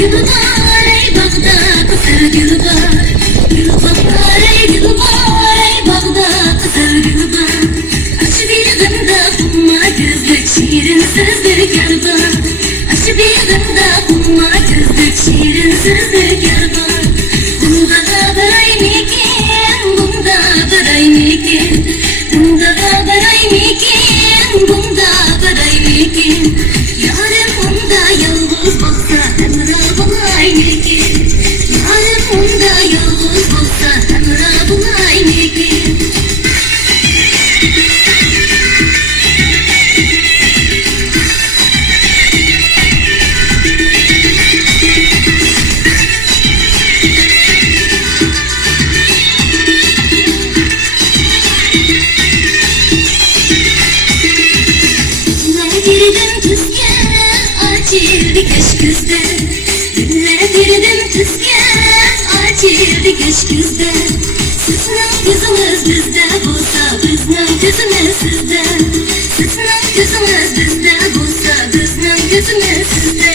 gül var ey bağda kızar gül var. Gül var ey gül var ey bağda kızar gül var. Aç bir gında bulma gözlük şirin sözlük yar var. Aç bir gında bulma gözlük şirin sözlük yar var. Bunda bir aynikin, bunda bir aynikin. Bunda bir aynikin, bunda bir aynikin. Yarım bunda yalnız olsa emra bulaynikin. Yarım bunda yalnız olsa emra bulaynikin. Girdim tüzge, acildi keş güzde. Dinle girdim tüzge, acildi keş güzde. Sizin gözünüz bizde bulsa, bizden gözümüz sizde. Sizin gözünüz bizde bulsa, bizden gözümüz sizde.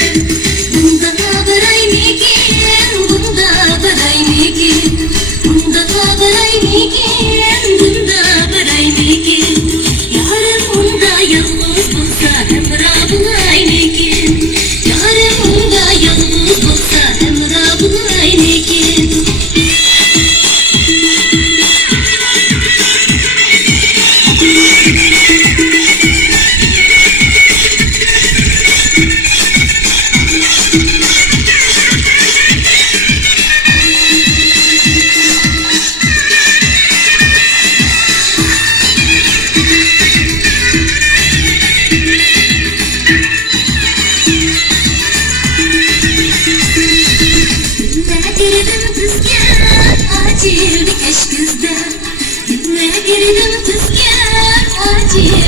Bunda bir aynikin, bunda bir aynikin. Bunda bir aynikin, bunda bir aynikin. Yarın bunda yalnız bulsa emra bulaynikin. Yarın bunda yalnız bulsa emra bulaynikin. Girdim tüzge, acildi keş güzde. Gitme girdim tüzge, acil